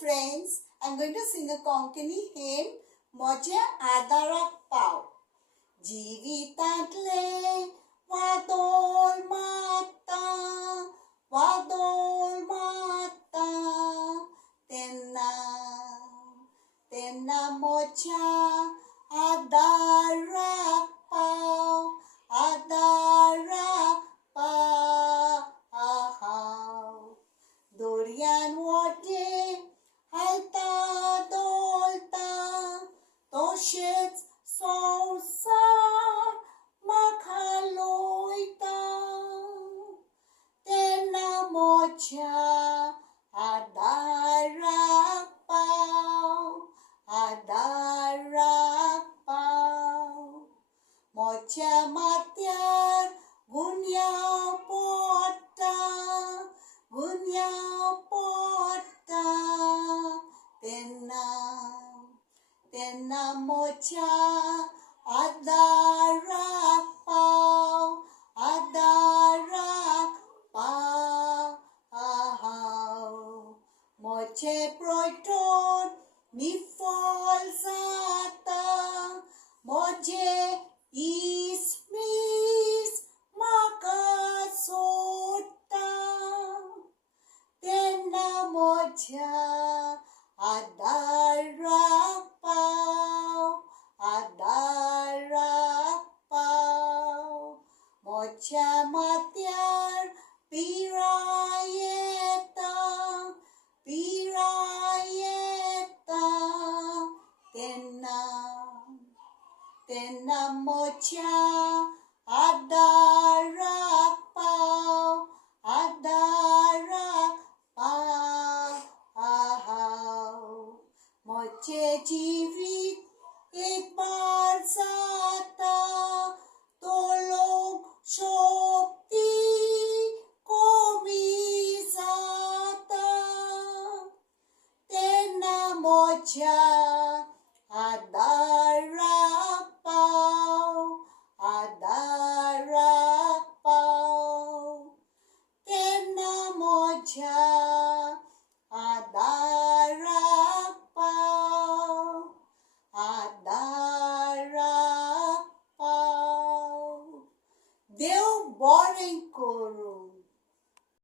friends, I'm going to sing a Konkani hymn, Moja Adarak Pau. Jeevitatle vadol mata, tenna moja adarak pau, Dorian wode halta dolta, toshets sousa makaloita, tena mocha adarak pau, mocha matyar gunyao pota, tena mocha adarak pau, moche proiton ni folsata, moje ismis makasota, tena mocha adarak pau, mocha matyar pirayeta, tena mocha adarak pau, moche jeevit ek baar sata, tolong shokti komi sata, tena mocha